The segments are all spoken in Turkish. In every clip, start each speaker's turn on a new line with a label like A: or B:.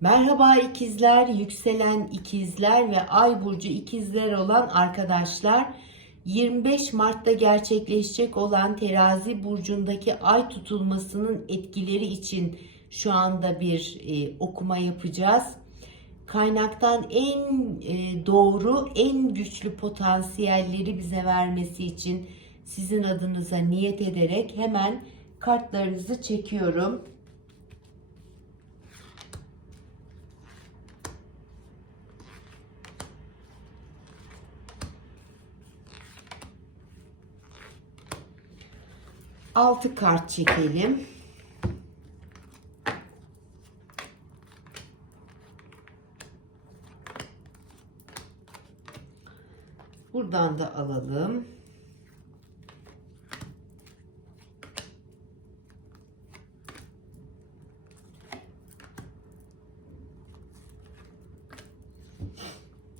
A: Merhaba ikizler, yükselen ikizler ve ay burcu ikizler olan arkadaşlar. 25 Mart'ta gerçekleşecek olan terazi burcundaki ay tutulmasının etkileri için şu anda bir e, okuma yapacağız. Kaynaktan en e, doğru, en güçlü potansiyelleri bize vermesi için sizin adınıza niyet ederek hemen kartlarınızı çekiyorum. Altı kart çekelim. Buradan da alalım.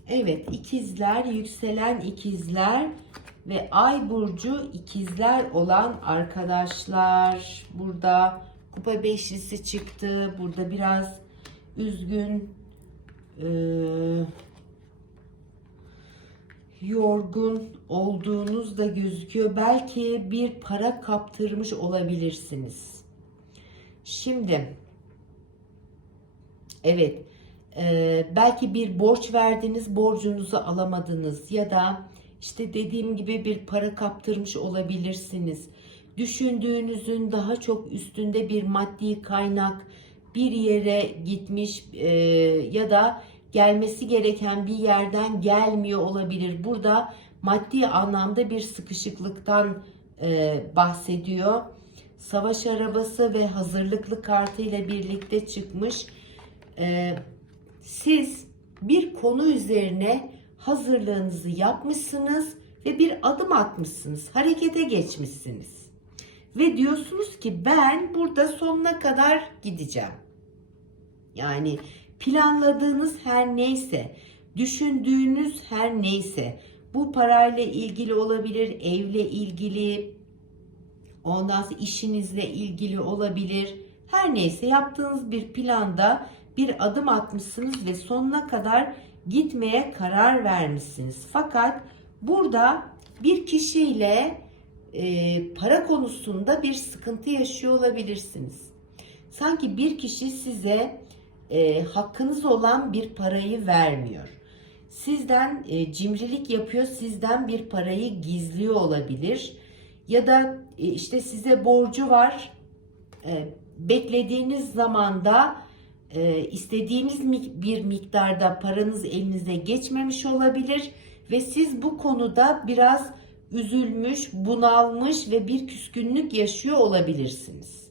A: Evet, ikizler, yükselen ikizler ve ay burcu ikizler olan arkadaşlar. Burada kupa beşlisi çıktı. Burada biraz üzgün, e, yorgun olduğunuz da gözüküyor. Belki bir para kaptırmış olabilirsiniz. Şimdi evet e, belki bir borç verdiniz borcunuzu alamadınız ya da işte dediğim gibi bir para kaptırmış olabilirsiniz. Düşündüğünüzün daha çok üstünde bir maddi kaynak bir yere gitmiş e, ya da gelmesi gereken bir yerden gelmiyor olabilir. Burada maddi anlamda bir sıkışıklıktan e, bahsediyor. Savaş arabası ve hazırlıklı kartı ile birlikte çıkmış. E, siz bir konu üzerine hazırlığınızı yapmışsınız ve bir adım atmışsınız. Harekete geçmişsiniz. Ve diyorsunuz ki ben burada sonuna kadar gideceğim. Yani planladığınız her neyse, düşündüğünüz her neyse, bu parayla ilgili olabilir, evle ilgili, ondan sonra işinizle ilgili olabilir. Her neyse yaptığınız bir planda bir adım atmışsınız ve sonuna kadar gitmeye karar vermişsiniz. Fakat burada bir kişiyle e, para konusunda bir sıkıntı yaşıyor olabilirsiniz. Sanki bir kişi size e, hakkınız olan bir parayı vermiyor. Sizden e, cimrilik yapıyor, sizden bir parayı gizliyor olabilir. Ya da e, işte size borcu var, e, beklediğiniz zamanda e, istediğiniz bir miktarda paranız elinize geçmemiş olabilir ve siz bu konuda biraz üzülmüş, bunalmış ve bir küskünlük yaşıyor olabilirsiniz.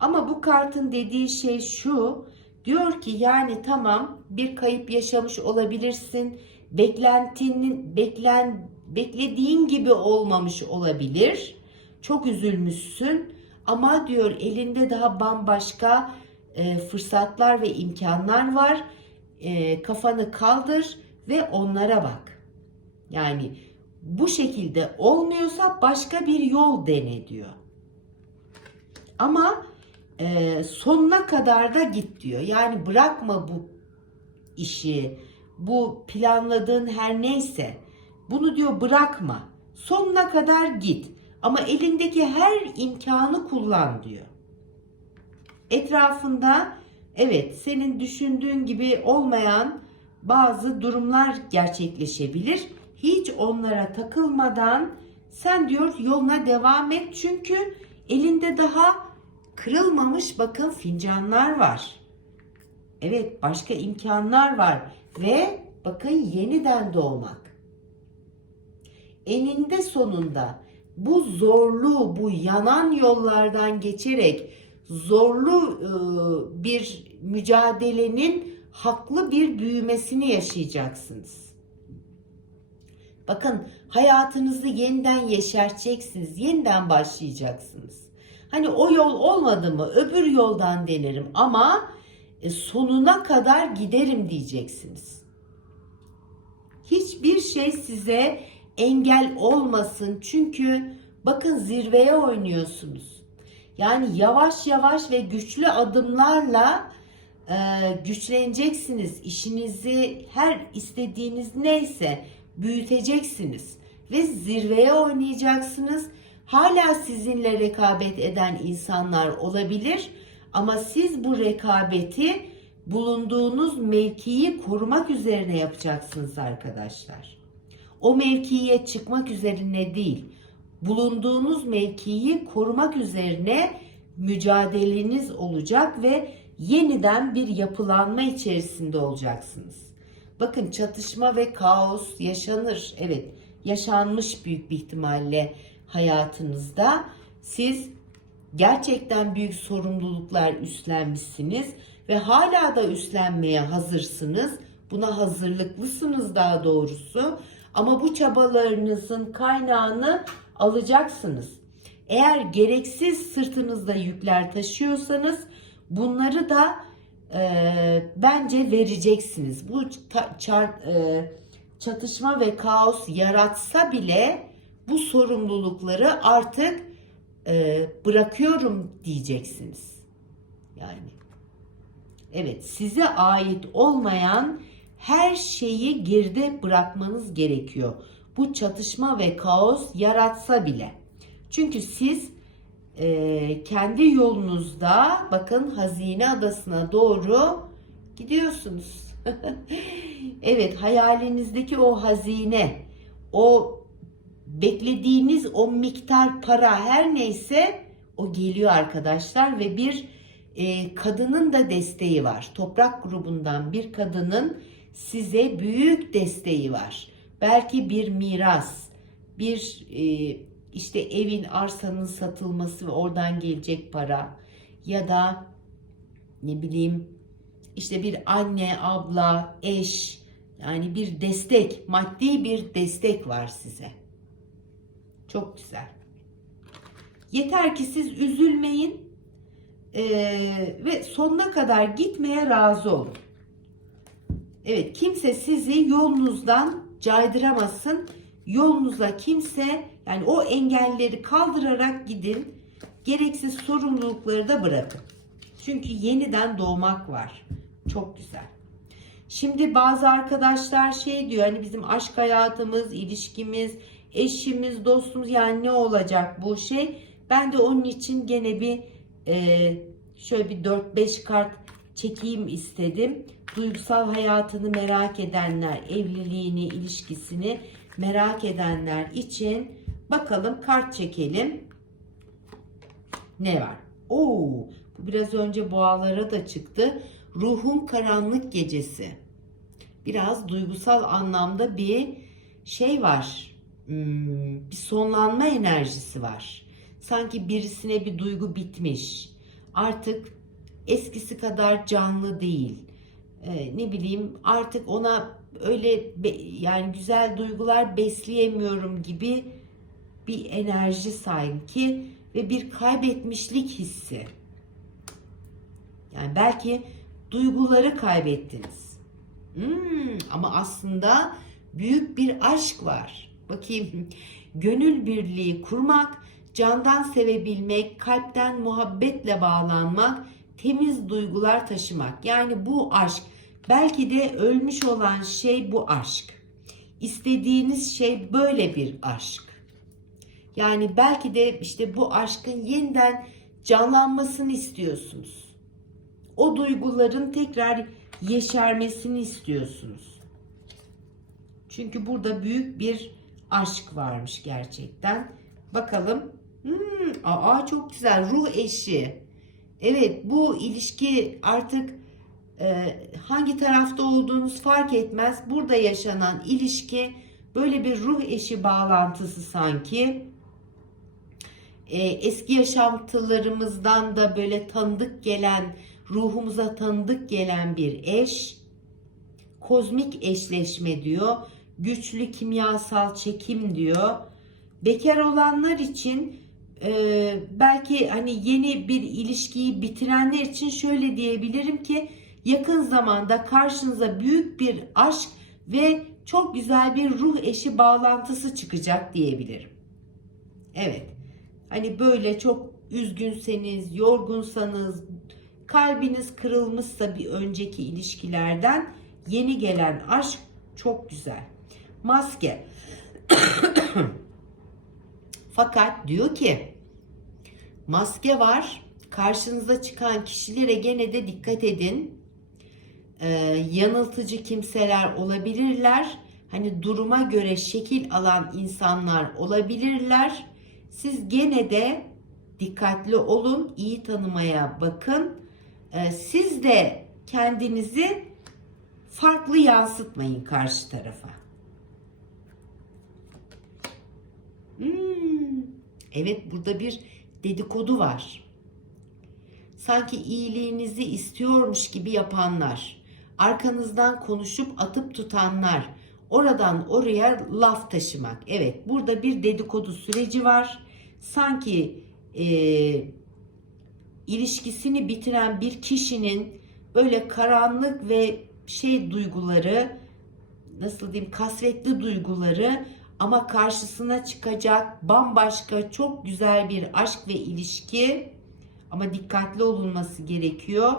A: Ama bu kartın dediği şey şu. Diyor ki yani tamam bir kayıp yaşamış olabilirsin. Beklentinin beklen beklediğin gibi olmamış olabilir. Çok üzülmüşsün ama diyor elinde daha bambaşka e, fırsatlar ve imkanlar var. E, kafanı kaldır ve onlara bak. Yani bu şekilde olmuyorsa başka bir yol dene diyor. Ama e, sonuna kadar da git diyor. Yani bırakma bu işi, bu planladığın her neyse. Bunu diyor bırakma. Sonuna kadar git. Ama elindeki her imkanı kullan diyor. Etrafında evet senin düşündüğün gibi olmayan bazı durumlar gerçekleşebilir. Hiç onlara takılmadan sen diyor yoluna devam et. Çünkü elinde daha kırılmamış bakın fincanlar var. Evet başka imkanlar var ve bakın yeniden doğmak. Eninde sonunda bu zorlu, bu yanan yollardan geçerek zorlu e, bir mücadelenin haklı bir büyümesini yaşayacaksınız. Bakın hayatınızı yeniden yeşerteceksiniz, yeniden başlayacaksınız. Hani o yol olmadı mı öbür yoldan denerim ama e, sonuna kadar giderim diyeceksiniz. Hiçbir şey size engel olmasın çünkü bakın zirveye oynuyorsunuz. Yani yavaş yavaş ve güçlü adımlarla e, güçleneceksiniz. İşinizi her istediğiniz neyse büyüteceksiniz ve zirveye oynayacaksınız. Hala sizinle rekabet eden insanlar olabilir ama siz bu rekabeti bulunduğunuz mevkiyi korumak üzerine yapacaksınız arkadaşlar. O mevkiye çıkmak üzerine değil, bulunduğunuz mevkiyi korumak üzerine mücadeleniz olacak ve yeniden bir yapılanma içerisinde olacaksınız. Bakın çatışma ve kaos yaşanır. Evet, yaşanmış büyük bir ihtimalle hayatınızda. Siz gerçekten büyük sorumluluklar üstlenmişsiniz ve hala da üstlenmeye hazırsınız. Buna hazırlıklısınız daha doğrusu. Ama bu çabalarınızın kaynağını alacaksınız. Eğer gereksiz sırtınızda yükler taşıyorsanız bunları da e, bence vereceksiniz. Bu e, çatışma ve kaos yaratsa bile bu sorumlulukları artık e, bırakıyorum diyeceksiniz. Yani evet size ait olmayan her şeyi geride bırakmanız gerekiyor. Bu çatışma ve kaos yaratsa bile. Çünkü siz e, kendi yolunuzda bakın hazine adasına doğru gidiyorsunuz. evet hayalinizdeki o hazine, o beklediğiniz o miktar para her neyse o geliyor arkadaşlar ve bir e, kadının da desteği var. Toprak grubundan bir kadının size büyük desteği var. Belki bir miras, bir e, işte evin arsanın satılması ve oradan gelecek para ya da ne bileyim işte bir anne, abla, eş yani bir destek, maddi bir destek var size. Çok güzel. Yeter ki siz üzülmeyin eee, ve sonuna kadar gitmeye razı olun. Evet kimse sizi yolunuzdan caydıramasın. Yolunuza kimse yani o engelleri kaldırarak gidin. Gereksiz sorumlulukları da bırakın. Çünkü yeniden doğmak var. Çok güzel. Şimdi bazı arkadaşlar şey diyor hani bizim aşk hayatımız, ilişkimiz, eşimiz, dostumuz yani ne olacak bu şey? Ben de onun için gene bir e, şöyle bir 4-5 kart çekeyim istedim. Duygusal hayatını merak edenler, evliliğini, ilişkisini merak edenler için bakalım kart çekelim. Ne var? Oo, bu biraz önce boğalara da çıktı. Ruhun karanlık gecesi. Biraz duygusal anlamda bir şey var. Hmm, bir sonlanma enerjisi var. Sanki birisine bir duygu bitmiş. Artık eskisi kadar canlı değil. Ee, ne bileyim artık ona öyle be- yani güzel duygular besleyemiyorum gibi bir enerji sanki ve bir kaybetmişlik hissi. Yani belki duyguları kaybettiniz. Hmm, ama aslında büyük bir aşk var. Bakayım. Gönül birliği kurmak, candan sevebilmek, kalpten muhabbetle bağlanmak, temiz duygular taşımak. Yani bu aşk. Belki de ölmüş olan şey bu aşk. İstediğiniz şey böyle bir aşk. Yani belki de işte bu aşkın yeniden canlanmasını istiyorsunuz. O duyguların tekrar yeşermesini istiyorsunuz. Çünkü burada büyük bir aşk varmış gerçekten. Bakalım. Hmm, aa çok güzel. Ruh eşi. Evet bu ilişki artık e, hangi tarafta olduğunuz fark etmez. Burada yaşanan ilişki böyle bir ruh eşi bağlantısı sanki. E, eski yaşantılarımızdan da böyle tanıdık gelen, ruhumuza tanıdık gelen bir eş. Kozmik eşleşme diyor. Güçlü kimyasal çekim diyor. Bekar olanlar için e, belki hani yeni bir ilişkiyi bitirenler için şöyle diyebilirim ki yakın zamanda karşınıza büyük bir aşk ve çok güzel bir ruh eşi bağlantısı çıkacak diyebilirim. Evet. Hani böyle çok üzgünseniz, yorgunsanız, Kalbiniz kırılmışsa bir önceki ilişkilerden yeni gelen aşk çok güzel. Maske. Fakat diyor ki maske var. Karşınıza çıkan kişilere gene de dikkat edin. Ee, yanıltıcı kimseler olabilirler. Hani duruma göre şekil alan insanlar olabilirler. Siz gene de dikkatli olun, iyi tanımaya bakın. Ee, siz de kendinizi farklı yansıtmayın karşı tarafa. Hmm, evet burada bir dedikodu var. Sanki iyiliğinizi istiyormuş gibi yapanlar, arkanızdan konuşup atıp tutanlar, oradan oraya laf taşımak. Evet burada bir dedikodu süreci var. Sanki e, ilişkisini bitiren bir kişinin böyle karanlık ve şey duyguları nasıl diyeyim kasvetli duyguları ama karşısına çıkacak bambaşka çok güzel bir aşk ve ilişki ama dikkatli olunması gerekiyor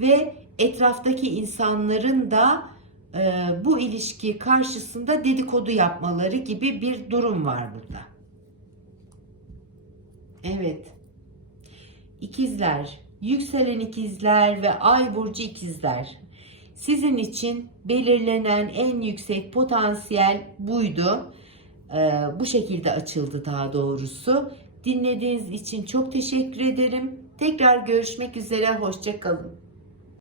A: ve etraftaki insanların da e, bu ilişki karşısında dedikodu yapmaları gibi bir durum var burada. Evet. İkizler, yükselen ikizler ve ay burcu ikizler. Sizin için belirlenen en yüksek potansiyel buydu. Ee, bu şekilde açıldı daha doğrusu. Dinlediğiniz için çok teşekkür ederim. Tekrar görüşmek üzere. Hoşçakalın.